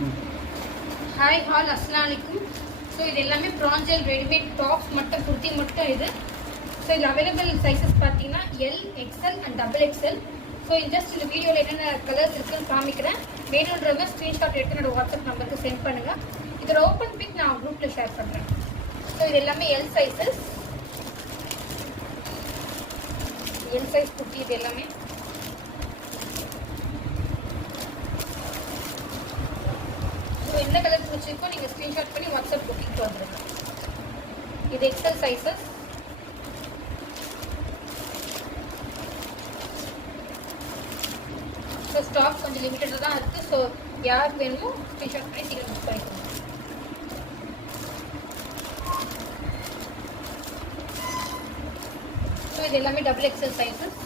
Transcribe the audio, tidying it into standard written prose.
Hi hall அஸ்ஸலாமு அலைக்கும். So இது எல்லாமே ப்ராஞ்சல் ரெடிமேட் டாப்ஸ் மட்டும் குர்த்தி மட்டும் இது. ஸோ இதில் அவைலபிள் சைஸஸ் பார்த்தீங்கன்னா L, XL and double XL. So இது ஜஸ்ட் இந்த வீடியோவில் என்னென்ன கலர்ஸ் இருக்குன்னு காமிக்கிறேன். வேணுன்றவங்க ஸ்க்ரீன்ஷாட் எடுத்து என்னோட வாட்ஸ்அப் நம்பருக்கு சென்ட் பண்ணுங்கள். இதோட ஓப்பன் பிக் நான் குரூப்பில் ஷேர் பண்ணுறேன். ஸோ இது எல்லாமே L sizes, L size kurti இது எல்லாமே. ஸோ எந்த கலர் பிடிச்சிருக்கோ நீங்கள் ஸ்க்ரீன்ஷாட் பண்ணி வாட்ஸ்அப் புக்கிங்க்கு வந்துடுங்க. இது எக்ஸல் சைஸஸ். ஸோ ஸ்டாக் கொஞ்சம் லிமிட்டடாக தான் இருக்குது. ஸோ யாருக்கு வேணுமோ ஸ்க்ரீன்ஷாட் பண்ணி சீக்கிரம் புக் பண்ணிக்கோங்க. ஸோ இது எல்லாமே டபுள் எக்ஸல் சைஸஸ்.